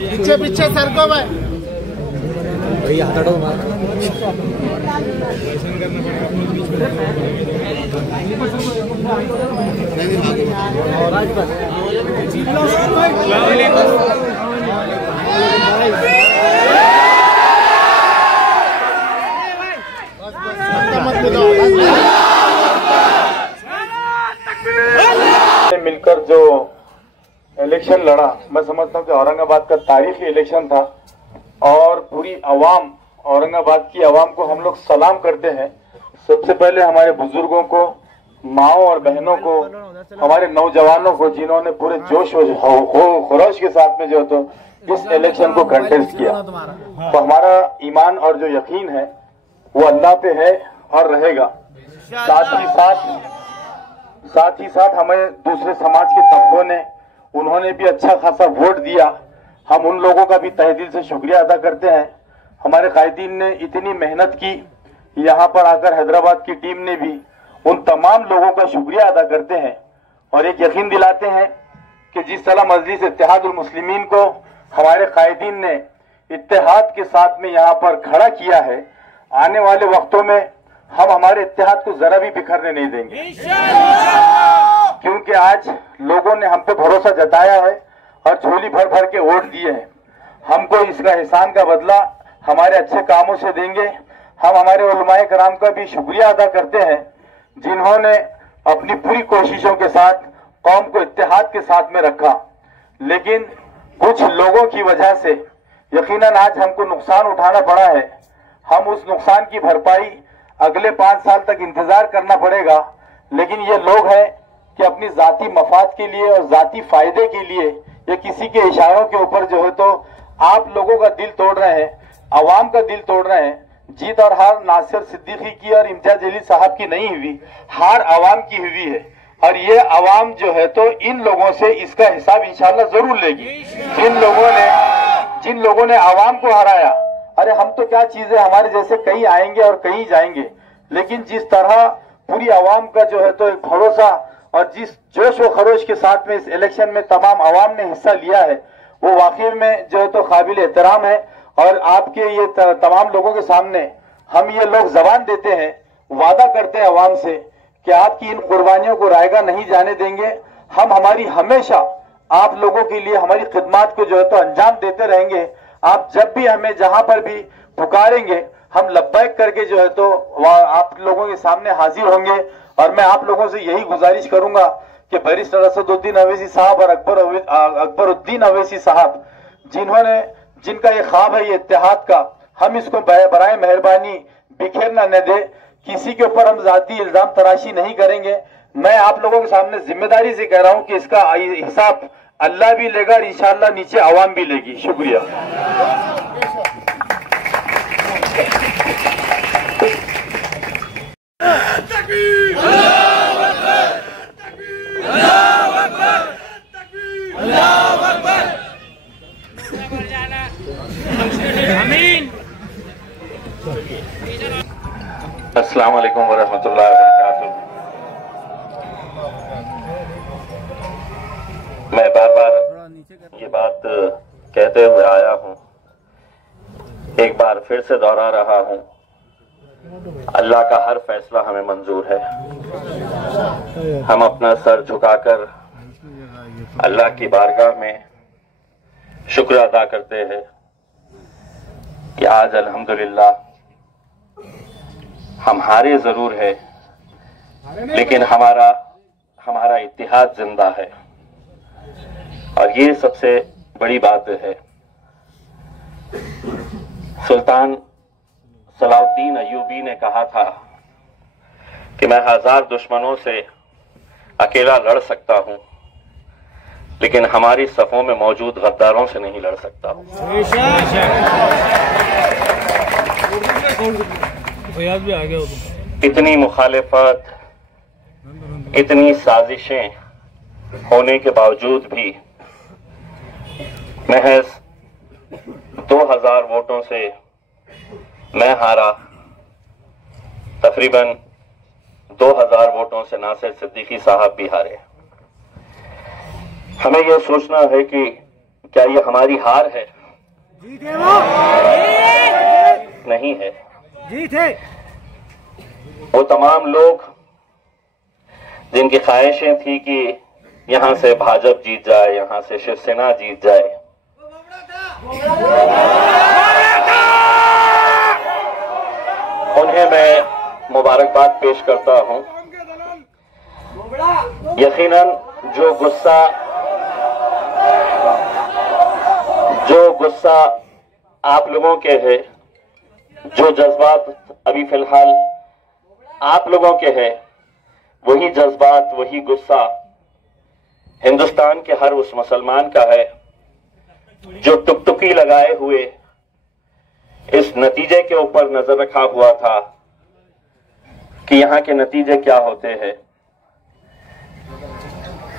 पीछे पीछे सर को भाई हटाओ मिलकर जो इलेक्शन लड़ा, मैं समझता हूँ कि औरंगाबाद का तारीखी इलेक्शन था और पूरी आवाम, औरंगाबाद की आवाम को हम लोग सलाम करते हैं। सबसे पहले हमारे बुजुर्गों को, माओ और बहनों को, हमारे नौजवानों को जिन्होंने पूरे जोश और खरोश के साथ में जो तो इस इलेक्शन को कंटेस्ट किया। तो हमारा ईमान और जो यकीन है वो अल्लाह पे है और रहेगा। साथ ही साथ हमें दूसरे समाज के तबकों ने, उन्होंने भी अच्छा खासा वोट दिया। हम उन लोगों का भी तहे दिल से शुक्रिया अदा करते हैं। हमारे कायदीन ने इतनी मेहनत की, यहाँ पर आकर हैदराबाद की टीम ने भी उन तमाम लोगों का शुक्रिया अदा करते हैं और एक यकीन दिलाते हैं कि जिस तरह मजलिस इत्तेहादुल मुस्लिमीन को हमारे कायदीन ने इत्तेहाद के साथ में यहाँ पर खड़ा किया है, आने वाले वक्तों में हम हमारे इत्तेहाद को जरा भी बिखरने नहीं देंगे, क्योंकि आज लोगों ने हम पे भरोसा जताया है और झोली भर भर के वोट दिए हैं। हमको इसका एहसान का बदला हमारे अच्छे कामों से देंगे। हम हमारे उलमाए कराम का भी शुक्रिया अदा करते हैं जिन्होंने अपनी पूरी कोशिशों के साथ कौम को इत्तेहाद के साथ में रखा, लेकिन कुछ लोगों की वजह से यकीनन आज हमको नुकसान उठाना पड़ा है। हम उस नुकसान की भरपाई अगले 5 साल तक इंतजार करना पड़ेगा, लेकिन ये लोग हैं कि अपनी जाती मफाद के लिए और जाती फायदे के लिए या किसी के इशारों के ऊपर जो है तो आप लोगों का दिल तोड़ रहे हैं, अवाम का दिल तोड़ रहे हैं। जीत और हार नासिर सिद्दीकी की और इम्तियाज जलील साहब की नहीं हुई, हार अवाम की हुई है और ये अवाम जो है तो इन लोगों से इसका हिसाब इंशाल्लाह जरूर लेगी। जिन लोगों ने अवाम को हराया, अरे हम तो क्या चीज है, हमारे जैसे कहीं आएंगे और कहीं जाएंगे, लेकिन जिस तरह पूरी आवाम का जो है तो एक भरोसा और जिस जोश व खरोश के साथ में इस इलेक्शन में तमाम आवाम ने हिस्सा लिया है, वो वाकई में जो है तो काबिल एहतराम है। और आपके ये तमाम लोगों के सामने हम ये लोग जबान देते हैं, वादा करते हैं आवाम से कि आपकी इन कुर्बानियों को रायगा नहीं जाने देंगे। हम हमारी हमेशा आप लोगों के लिए हमारी खिदमत को जो है तो अंजाम देते रहेंगे। आप जब भी हमें जहां पर भी पुकारेंगे, हम लब्बैक करके जो है तो आप लोगों के सामने हाजिर होंगे। और मैं आप लोगों से यही गुजारिश करूंगा कि बैरिस्टर असदुद्दीन अवैसी साहब और अकबरुद्दीन अवैसी साहब जिनका ये ख्वाब है ये इत्तेहाद का, हम इसको बराए मेहरबानी बिखेरना न दे। किसी के ऊपर हम जाती इल्जाम तराशी नहीं करेंगे। मैं आप लोगों के सामने जिम्मेदारी से कह रहा हूं कि इसका हिसाब अल्लाह भी लेगा और इंशाअल्लाह नीचे आवाम भी लेगी। शुक्रिया। अस्सलाम वालेकुम वरहमतुल्लाहि वबरकातुहू। मैं बार बार ये बात कहते हुए आया हूँ, एक बार फिर से दोहरा रहा हूँ, अल्लाह का हर फैसला हमें मंजूर है। हम अपना सर झुकाकर अल्लाह की बारगाह में शुक्र अदा करते हैं कि आज अल्हम्दुलिल्लाह हम हारे जरूर है, लेकिन हमारा इत्तेहाद जिंदा है और ये सबसे बड़ी बात है। सुल्तान सलाउद्दीन अय्यूबी ने कहा था कि मैं 1000 दुश्मनों से अकेला लड़ सकता हूं, लेकिन हमारी सफों में मौजूद गद्दारों से नहीं लड़ सकता हूं। इतनी मुखालिफत, इतनी साजिशें होने के बावजूद भी महज 2000 वोटों से मैं हारा। तकरीबन 2000 वोटों से नासिर सिद्दीकी साहब भी हारे। हमें यह सोचना है कि क्या ये हमारी हार है? नहीं है। जीत है। वो तमाम लोग जिनकी ख्वाहिशें थी कि यहां से भाजपा जीत जाए, यहां से शिवसेना जीत जाए, उन्हें मैं मुबारकबाद पेश करता हूं। यकीनन जो गुस्सा आप लोगों के है, जो जज्बात अभी फिलहाल आप लोगों के हैं, वही जज्बात, वही गुस्सा हिंदुस्तान के हर उस मुसलमान का है जो टुकटुकी लगाए हुए इस नतीजे के ऊपर नजर रखा हुआ था कि यहां के नतीजे क्या होते हैं।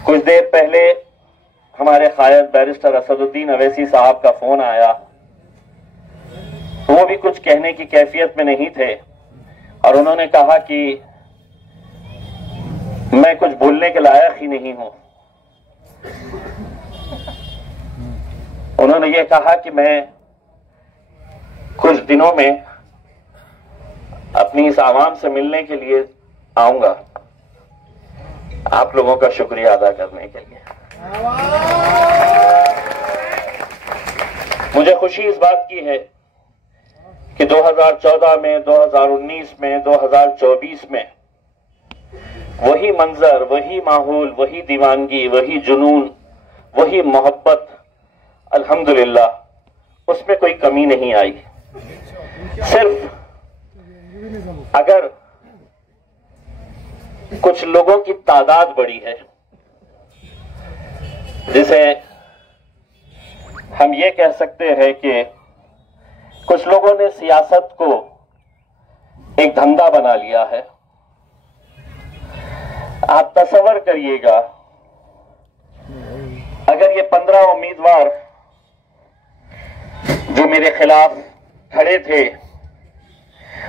कुछ देर पहले हमारे कायद बैरिस्टर असदुद्दीन अवैसी साहब का फोन आया, वो भी कुछ कहने की कैफियत में नहीं थे और उन्होंने कहा कि मैं कुछ बोलने के लायक ही नहीं हूं। उन्होंने ये कहा कि मैं कुछ दिनों में अपनी इस आवाम से मिलने के लिए आऊंगा, आप लोगों का शुक्रिया अदा करने के लिए। मुझे खुशी इस बात की है कि 2014 में, 2019 में, 2024 में वही मंजर, वही माहौल, वही दीवानगी, वही जुनून, वही मोहब्बत, अल्हम्दुलिल्लाह उसमें कोई कमी नहीं आई। सिर्फ अगर कुछ लोगों की तादाद बढ़ी है, जिसे हम ये कह सकते हैं कि कुछ लोगों ने सियासत को एक धंधा बना लिया है। आप तसव्वुर करिएगा, अगर ये 15 उम्मीदवार जो मेरे खिलाफ खड़े थे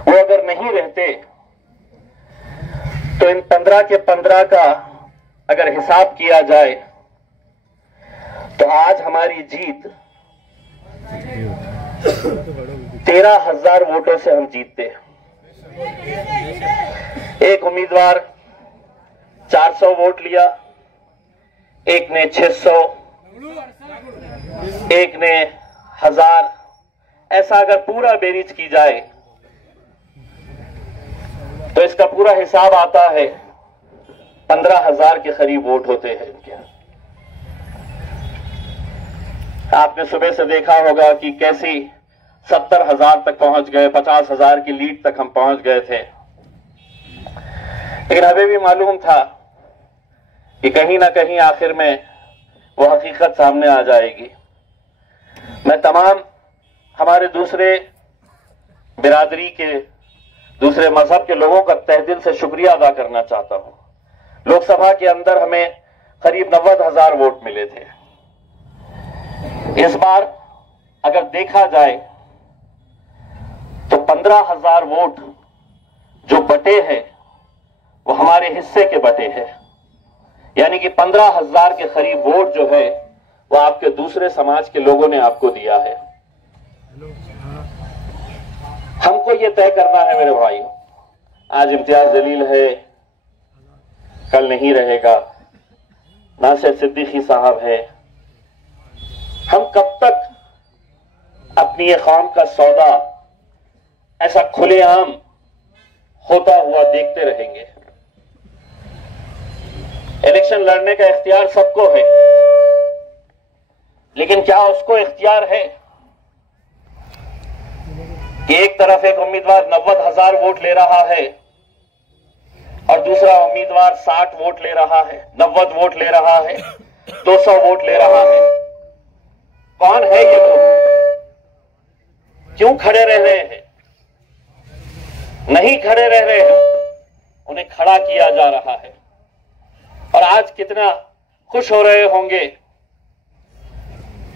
वो अगर नहीं रहते तो इन 15 के 15 का अगर हिसाब किया जाए तो आज हमारी जीत 13,000 वोटों से हम जीतते। एक उम्मीदवार 400 वोट लिया, एक ने 600, एक ने 1000। ऐसा अगर पूरा बेरीज की जाए तो इसका पूरा हिसाब आता है 15,000 के करीब वोट होते हैं इनके। आपने सुबह से देखा होगा कि कैसी 70,000 तक पहुंच गए, 50,000 की लीड तक हम पहुंच गए थे। लेकिन हमें भी मालूम था कि कहीं ना कहीं आखिर में वो हकीकत सामने आ जाएगी। मैं तमाम हमारे दूसरे बिरादरी के, दूसरे मजहब के लोगों का तहे दिल से शुक्रिया अदा करना चाहता हूं। लोकसभा के अंदर हमें करीब 90,000 वोट मिले थे। इस बार अगर देखा जाए तो 15,000 वोट जो बटे हैं वो हमारे हिस्से के बटे हैं, यानी कि 15,000 के करीब वोट जो है वो आपके दूसरे समाज के लोगों ने आपको दिया है। हमको ये तय करना है मेरे भाइयों, आज इम्तियाज जलील है, कल नहीं रहेगा, नासिर सिद्दीकी साहब है। हम कब तक अपनी ये कौम का सौदा ऐसा खुलेआम होता हुआ देखते रहेंगे? इलेक्शन लड़ने का इख्तियार सबको है, लेकिन क्या उसको इख्तियार है कि एक तरफ एक उम्मीदवार 90,000 वोट ले रहा है और दूसरा उम्मीदवार 60 वोट ले रहा है, 90 वोट ले रहा है, 200 वोट ले रहा है? कौन है ये लोग? क्यों खड़े रह रहे हैं? नहीं खड़े रह रहे हैं, उन्हें खड़ा किया जा रहा है। और आज कितना खुश हो रहे होंगे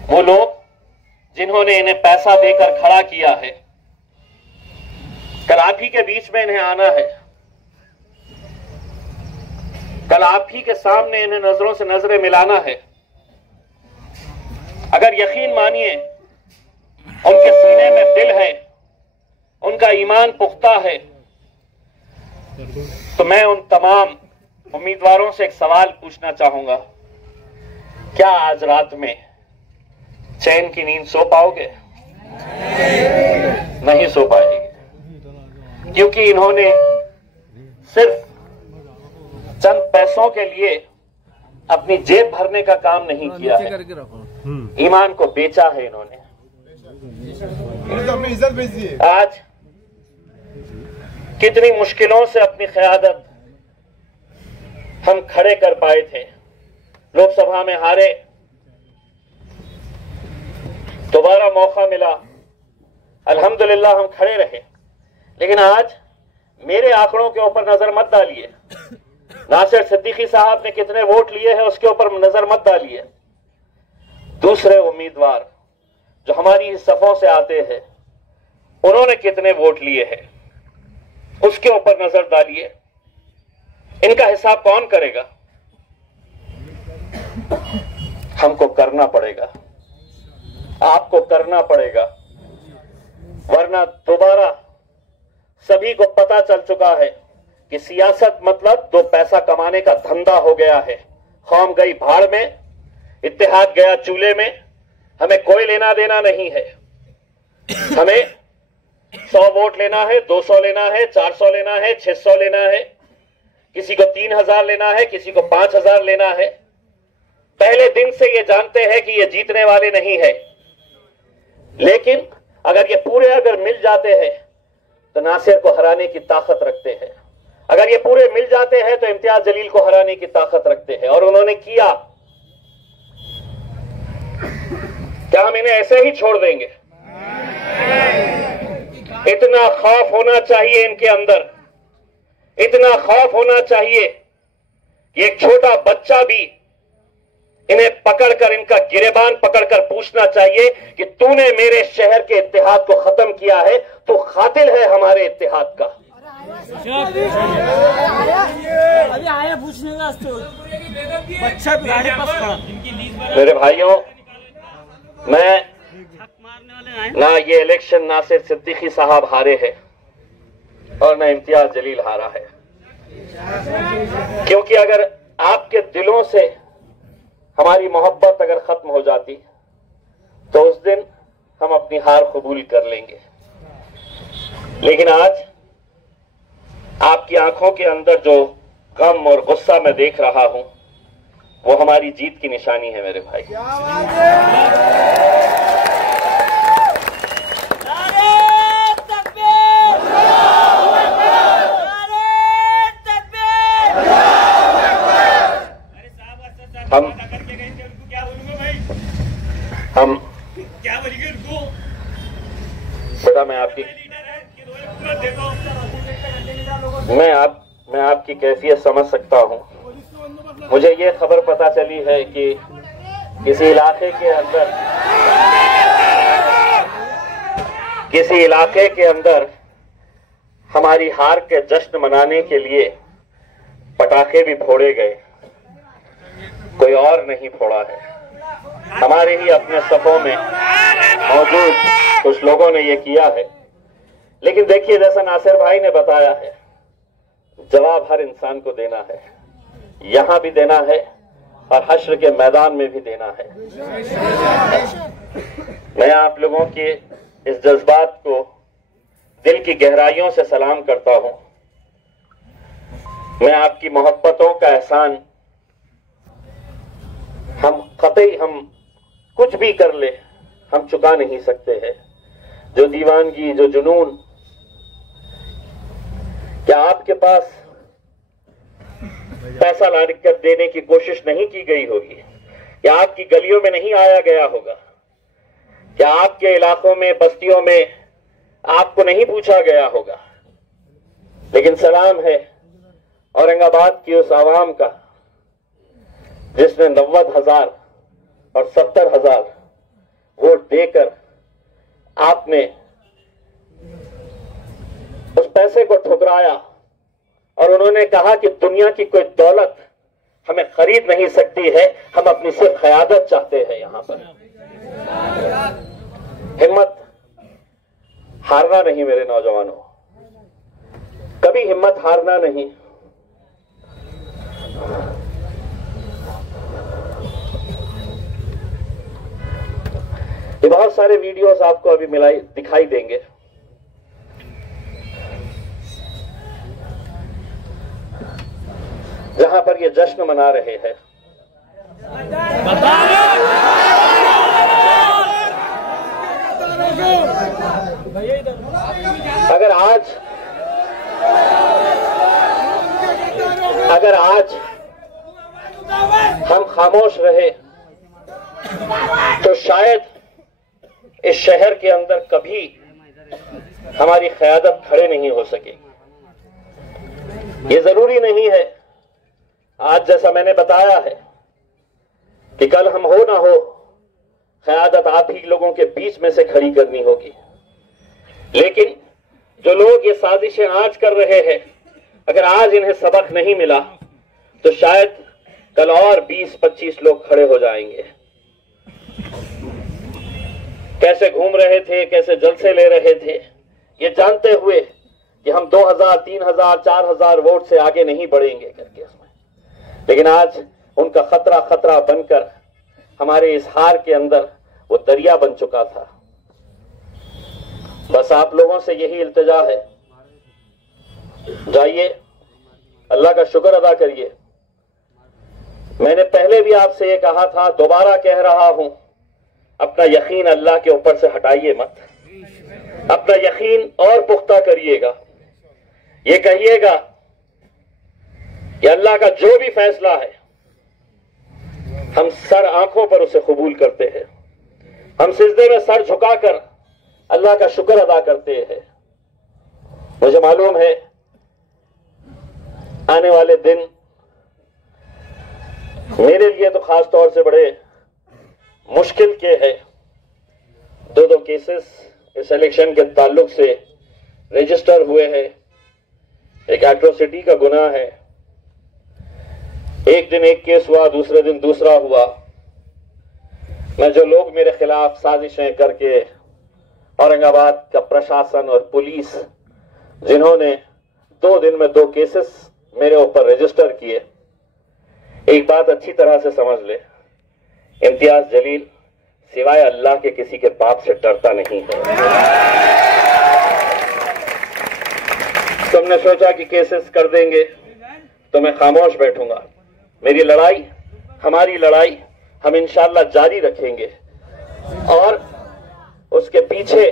वो लोग जिन्होंने इन्हें पैसा देकर खड़ा किया है। कल आप ही के बीच में इन्हें आना है, कल आप ही के सामने इन्हें नजरों से नजरें मिलाना है। अगर यकीन मानिए उनके सीने में दिल है, उनका ईमान पुख्ता है, तो मैं उन तमाम उम्मीदवारों से एक सवाल पूछना चाहूंगा, क्या आज रात में चैन की नींद सो पाओगे? नहीं सो पाएंगे, क्योंकि इन्होंने सिर्फ चंद पैसों के लिए अपनी जेब भरने का काम नहीं किया है, ईमान को बेचा है इन्होंने। अपनी इज्जत बेच दी। आज कितनी मुश्किलों से अपनी क़यादत हम खड़े कर पाए थे, लोकसभा में हारे, दोबारा मौका मिला, अल्हम्दुलिल्लाह हम खड़े रहे। लेकिन आज मेरे आंकड़ों के ऊपर नजर मत डालिए, नासिर सिद्दीकी साहब ने कितने वोट लिए हैं उसके ऊपर नजर मत डालिए। दूसरे उम्मीदवार जो हमारी सफों से आते हैं उन्होंने कितने वोट लिए हैं उसके ऊपर नजर डालिए। इनका हिसाब कौन करेगा? हमको करना पड़ेगा, आपको करना पड़ेगा, वरना दोबारा सभी को पता चल चुका है कि सियासत मतलब दो पैसा कमाने का धंधा हो गया है। कौम गई भाड़ में, इत्तेहाद गया चूल्हे में, हमें कोई लेना देना नहीं है। हमें 100 वोट लेना है, 200 लेना है, 400 लेना है, 600 लेना है, किसी को 3000 लेना है, किसी को 5000 लेना है। पहले दिन से ये जानते हैं कि ये जीतने वाले नहीं है, लेकिन अगर ये पूरे अगर मिल जाते हैं तो नासिर को हराने की ताकत रखते हैं, अगर ये पूरे मिल जाते हैं तो इम्तियाज जलील को हराने की ताकत रखते हैं। और उन्होंने किया। क्या हम इन्हें ऐसे ही छोड़ देंगे? इतना खौफ होना चाहिए इनके अंदर, इतना खौफ होना चाहिए कि एक छोटा बच्चा भी इन्हें पकड़कर, इनका गिरेबान पकड़कर पूछना चाहिए कि तूने मेरे शहर के इत्तेहाद को खत्म किया है, तो खातिल है हमारे इत्तेहाद का। अभी आया पूछने का बच्चा गाड़ी पास खड़ा। मेरे भाइयों, मैं ना ये इलेक्शन नासिर सिद्दीकी साहब हारे हैं और ना इम्तियाज जलील हारा है, क्योंकि अगर आपके दिलों से हमारी मोहब्बत अगर खत्म हो जाती तो उस दिन हम अपनी हार कबूल कर लेंगे। लेकिन आज आपकी आंखों के अंदर जो गम और गुस्सा मैं देख रहा हूं वो हमारी जीत की निशानी है मेरे भाई। हम बेटा मैं आपकी कैफियत समझ सकता हूं। मुझे ये खबर पता चली है कि किसी इलाके के अंदर हमारी हार के जश्न मनाने के लिए पटाखे भी फोड़े गए, कोई और नहीं फोड़ा है, हमारे ही अपने सफों में मौजूद कुछ लोगों ने ये किया है। लेकिन देखिए, जैसा नासिर भाई ने बताया है, जवाब हर इंसान को देना है, यहां भी देना है और हश्र के मैदान में भी देना है। मैं आप लोगों के इस जज्बात को दिल की गहराइयों से सलाम करता हूं। मैं आपकी मोहब्बतों का एहसान हम कुछ भी कर ले हम चुका नहीं सकते हैं। जो दीवानगी, जो जुनून, क्या आपके पास पैसा ला कर देने की कोशिश नहीं की गई होगी? क्या आपकी गलियों में नहीं आया गया होगा? क्या आपके इलाकों में, बस्तियों में आपको नहीं पूछा गया होगा? लेकिन सलाम है औरंगाबाद की उस आवाम का जिसने 90,000 और 70,000 वोट देकर आपने उस पैसे को ठुकराया और उन्होंने कहा कि दुनिया की कोई दौलत हमें खरीद नहीं सकती है। हम अपनी सिर्फ क़यादत चाहते हैं। यहां पर हिम्मत हारना नहीं मेरे नौजवानों, कभी हिम्मत हारना नहीं। ये बहुत सारे वीडियोस आपको अभी दिखाई देंगे। जहां पर ये जश्न मना रहे हैं। अगर आज हम खामोश रहे तो शायद इस शहर के अंदर कभी हमारी क़यादत खड़े नहीं हो सकेगी। ये जरूरी नहीं है आज जैसा मैंने बताया है कि कल हम हो ना हो, क़यादत आप ही लोगों के बीच में से खड़ी करनी होगी। लेकिन जो लोग ये साजिशें आज कर रहे हैं, अगर आज इन्हें सबक नहीं मिला तो शायद कल और 20-25 लोग खड़े हो जाएंगे। कैसे घूम रहे थे, कैसे जलसे ले रहे थे, ये जानते हुए कि हम 2000, 3000, 4000 वोट से आगे नहीं बढ़ेंगे करके उसमें। लेकिन आज उनका खतरा बनकर हमारे इस हार के अंदर वो दरिया बन चुका था। बस आप लोगों से यही इल्तिजा है, जाइए अल्लाह का शुक्र अदा करिए। मैंने पहले भी आपसे ये कहा था, दोबारा कह रहा हूं, अपना यकीन अल्लाह के ऊपर से हटाइए मत। अपना यकीन और पुख्ता करिएगा। ये कहिएगा कि अल्लाह का जो भी फैसला है हम सर आंखों पर उसे कबूल करते हैं। हम सिजदे में सर झुकाकर अल्लाह का शुक्र अदा करते हैं। मुझे मालूम है आने वाले दिन मेरे लिए तो खास तौर से बड़े मुश्किल के हैं। 2 केसेस इस इलेक्शन के ताल्लुक से रजिस्टर हुए हैं। एक एट्रोसिटी का गुनाह है। एक दिन एक केस हुआ, दूसरे दिन दूसरा हुआ। मैं जो लोग मेरे खिलाफ साजिशें करके औरंगाबाद का प्रशासन और पुलिस जिन्होंने 2 दिन में 2 केसेस मेरे ऊपर रजिस्टर किए, एक बात अच्छी तरह से समझ ले, इम्तियाज जलील सिवाय अल्लाह के किसी के बाप से डरता नहीं है। तुमने सोचा कि केसेस कर देंगे तो मैं खामोश बैठूंगा। मेरी लड़ाई, हमारी लड़ाई हम इंशाअल्लाह जारी रखेंगे। और उसके पीछे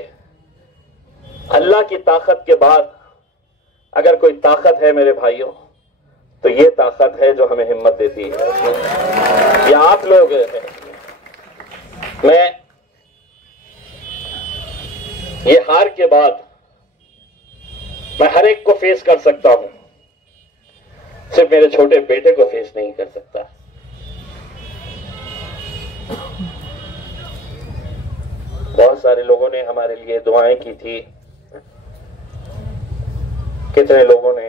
अल्लाह की ताकत के बाद अगर कोई ताकत है मेरे भाइयों, तो ये ताकत है जो हमें हिम्मत देती है। ये आप लोग हैं। मैं ये हार के बाद मैं हर एक को फेस कर सकता हूं, सिर्फ मेरे छोटे बेटे को फेस नहीं कर सकता। बहुत सारे लोगों ने हमारे लिए दुआएं की थी। कितने लोगों ने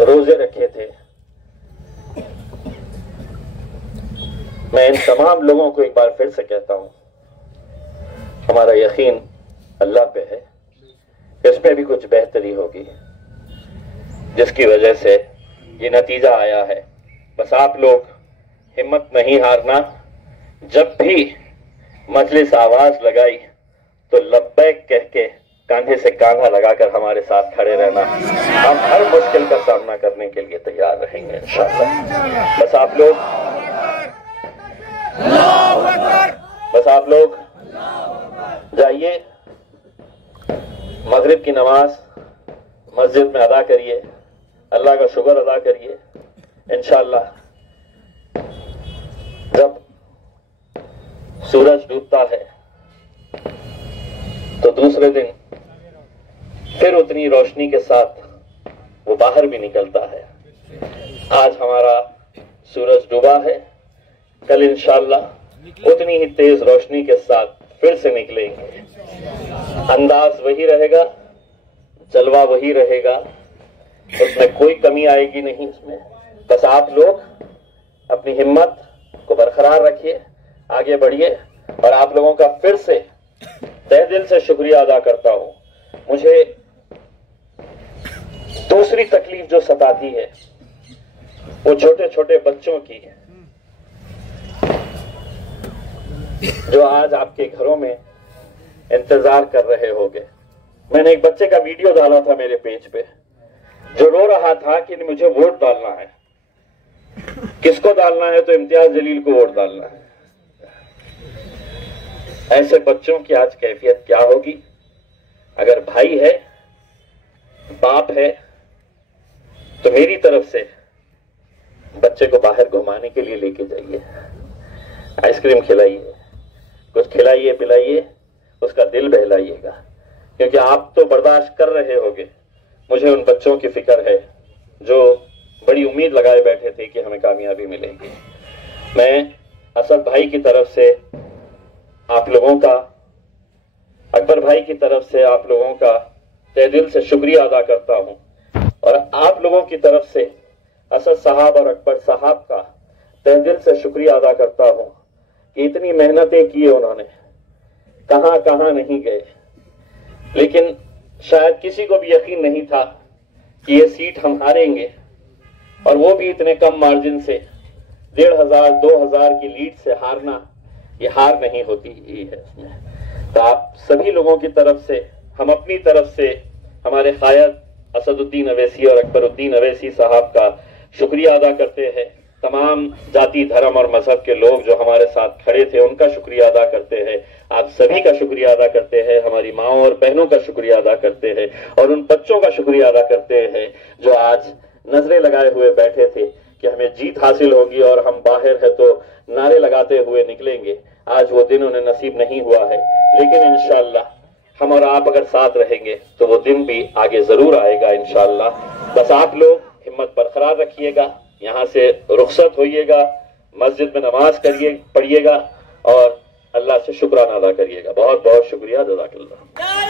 रोजे रखे थे। मैं इन तमाम लोगों को एक बार फिर से कहता हूं, हमारा यकीन अल्लाह पे है। इसमें भी कुछ बेहतरी होगी जिसकी वजह से ये नतीजा आया है। बस आप लोग हिम्मत नहीं हारना। जब भी मजलिस आवाज लगाई तो लब्बैक कह के कांधे से कांधा लगाकर हमारे साथ खड़े रहना। हम हर मुश्किल का सामना करने के लिए तैयार रहेंगे इंशाअल्लाह। बस आप लोग जाइए, मगरिब की नमाज मस्जिद में अदा करिए, अल्लाह का शुक्र अदा करिए। इंशाअल्लाह जब सूरज डूबता है तो दूसरे दिन फिर उतनी रोशनी के साथ वो बाहर भी निकलता है। आज हमारा सूरज डूबा है, कल इंशाअल्लाह उतनी ही तेज रोशनी के साथ फिर से निकलेंगे। अंदाज वही रहेगा, जलवा वही रहेगा, उसमें कोई कमी आएगी नहीं। इसमें बस आप लोग अपनी हिम्मत को बरकरार रखिए, आगे बढ़िए। और आप लोगों का फिर से तहे दिल से शुक्रिया अदा करता हूं। मुझे दूसरी तकलीफ जो सताती है वो छोटे छोटे बच्चों की है, जो आज आपके घरों में इंतजार कर रहे होंगे। मैंने एक बच्चे का वीडियो डाला था मेरे पेज पे, जो रो रहा था कि मुझे वोट डालना है। किसको डालना है? तो इम्तियाज जलील को वोट डालना है। ऐसे बच्चों की आज कैफियत क्या होगी? अगर भाई है, बाप है, तो मेरी तरफ से बच्चे को बाहर घुमाने के लिए लेके जाइए, आइसक्रीम खिलाइए, कुछ खिलाइए पिलाइए, उसका दिल बहलाइएगा। क्योंकि आप तो बर्दाश्त कर रहे होंगे, मुझे उन बच्चों की फिक्र है जो बड़ी उम्मीद लगाए बैठे थे कि हमें कामयाबी मिलेगी। मैं असद भाई की तरफ से आप लोगों का, अकबर भाई की तरफ से आप लोगों का तहे दिल से शुक्रिया अदा करता हूं। और आप लोगों की तरफ से असद साहब और अकबर साहब का तहे दिल से शुक्रिया अदा करता हूं कि इतनी मेहनतें की उन्होंने, कहां कहां नहीं गए। लेकिन शायद किसी को भी यकीन नहीं था कि ये सीट हम हारेंगे, और वो भी इतने कम मार्जिन से। 1500-2000 की लीड से हारना ये हार नहीं होती ही है इसमें। तो आप सभी लोगों की तरफ से, हम अपनी तरफ से हमारे कायद असदुद्दीन अवैसी और अकबरुद्दीन अवैसी साहब का शुक्रिया अदा करते हैं। तमाम जाति, धर्म और मजहब के लोग जो हमारे साथ खड़े थे उनका शुक्रिया अदा करते हैं। आप सभी का शुक्रिया अदा करते हैं, हमारी माओ और बहनों का शुक्रिया अदा करते हैं, और उन बच्चों का शुक्रिया अदा करते हैं जो आज नजरें लगाए हुए बैठे थे कि हमें जीत हासिल होगी और हम बाहर है तो नारे लगाते हुए निकलेंगे। आज वो दिन उन्हें नसीब नहीं हुआ है, लेकिन इंशाअल्लाह हम और आप अगर साथ रहेंगे तो वो दिन भी आगे जरूर आएगा इंशाअल्लाह। बस आप लोग हिम्मत बरकरार रखिएगा, यहाँ से रुखसत होइएगा, मस्जिद में नमाज पढ़िएगा और अल्लाह से शुक्राना अदा करिएगा। बहुत बहुत शुक्रिया, जज़ाकल्लाह।